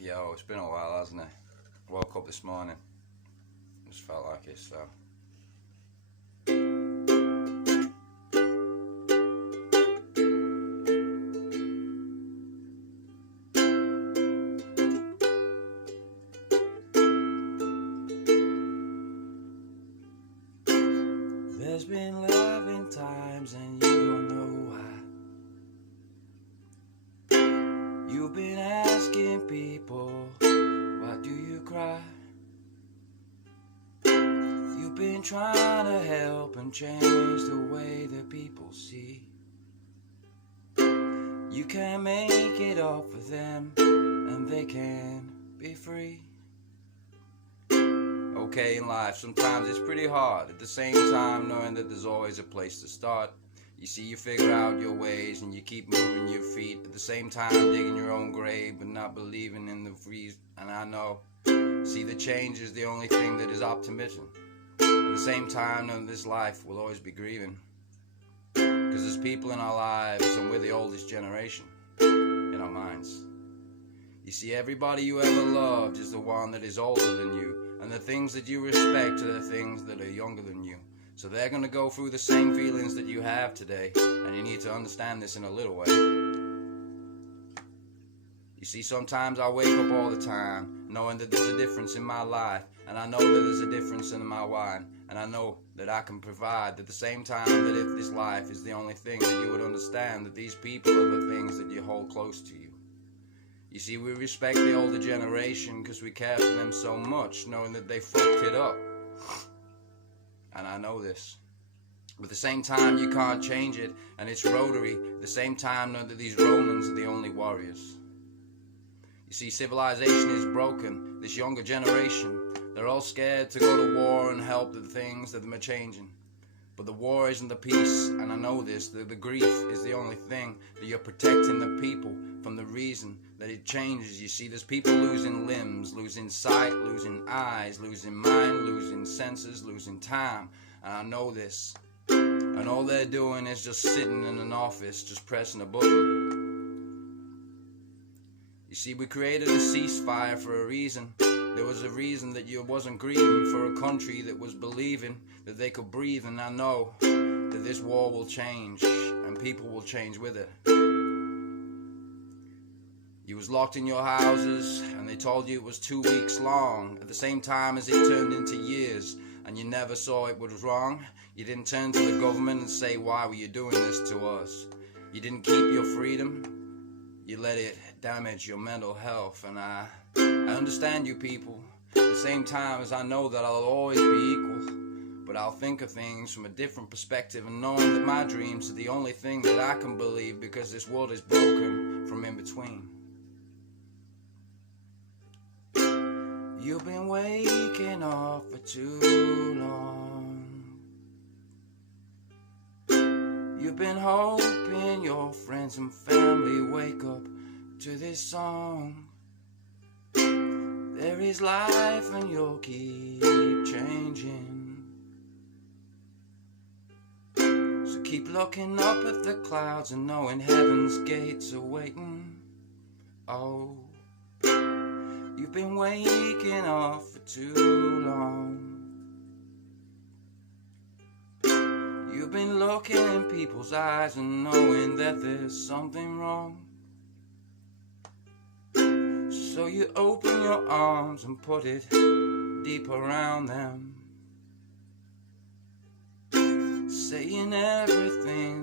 Yo, it's been a while, hasn't it? Woke up this morning. Just felt like it, so. There's been love in times and you don't know why. You've been asking people, why do you cry? You've been trying to help and change the way that people see. You can make it up for them and they can be free. Okay, in life, sometimes it's pretty hard. At the same time, knowing that there's always a place to start. You see, you figure out your ways and you keep moving your feet. At the same time, digging your own grave, but not believing in the freeze. And I know, see, the change is the only thing that is optimism. At the same time, knowing this life will always be grieving. Because there's people in our lives and we're the oldest generation in our minds. You see, everybody you ever loved is the one that is older than you. And the things that you respect are the things that are younger than you. So they're going to go through the same feelings that you have today. And you need to understand this in a little way. You see, sometimes I wake up all the time knowing that there's a difference in my life. And I know that there's a difference in my wine. And I know that I can provide. At the same time that if this life is the only thing, that you would understand that these people are the things that you hold close to you. You see, we respect the older generation because we care for them so much, knowing that they fucked it up. And I know this. But at the same time, you can't change it, and it's rotary. At the same time, know that these Romans are the only warriors. You see, civilization is broken. This younger generation, they're all scared to go to war and help the things that are changing. But the war isn't the peace, and I know this, that the grief is the only thing that you're protecting the people from the reason that it changes. You see, there's people losing limbs, losing sight, losing eyes, losing mind, losing senses, losing time. And I know this. And all they're doing is just sitting in an office, just pressing a button. You see, we created a ceasefire for a reason. There was a reason that you wasn't grieving for a country that was believing that they could breathe. And I know that this war will change and people will change with it. You was locked in your houses and they told you it was 2 weeks long. At the same time as it turned into years and you never saw it was wrong. You didn't turn to the government and say, why were you doing this to us? You didn't keep your freedom. You let it damage your mental health. And I understand you people. At the same time as I know that I'll always be equal. But I'll think of things from a different perspective and knowing that my dreams are the only thing that I can believe because this world is broken from in between. You've been waking up for too long. You've been hoping your friends and family wake up to this song. There is life and you'll keep changing. So keep looking up at the clouds and knowing heaven's gates are waiting. Oh, you've been waking up for too long. You've been looking in people's eyes and knowing that there's something wrong. So you open your arms and put it deep around them, saying everything